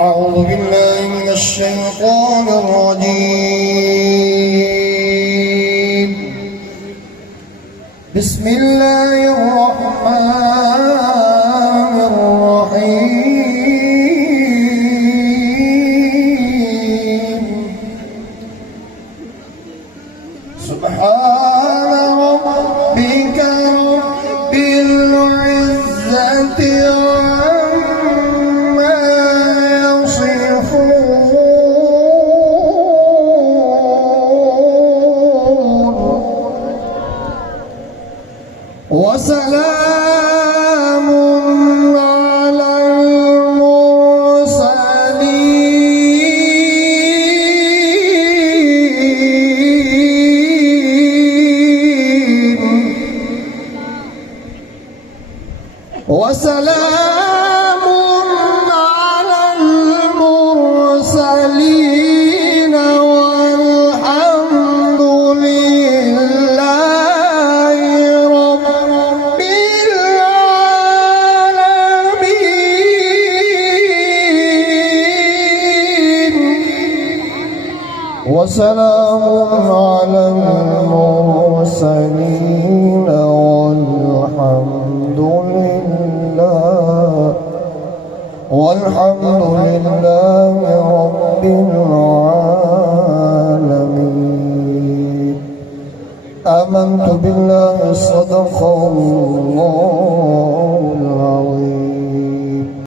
أعوذ بالله من الشيطان الرجيم. بسم الله الرحمن الرحيم. سبحان ربك رب العزة عما يصفون وسلام على وسلام على المرسلين والحمد لله رب العالمين. وسلام على المرسلين والحمد لله رب العالمين. آمنت بالله صدق الله.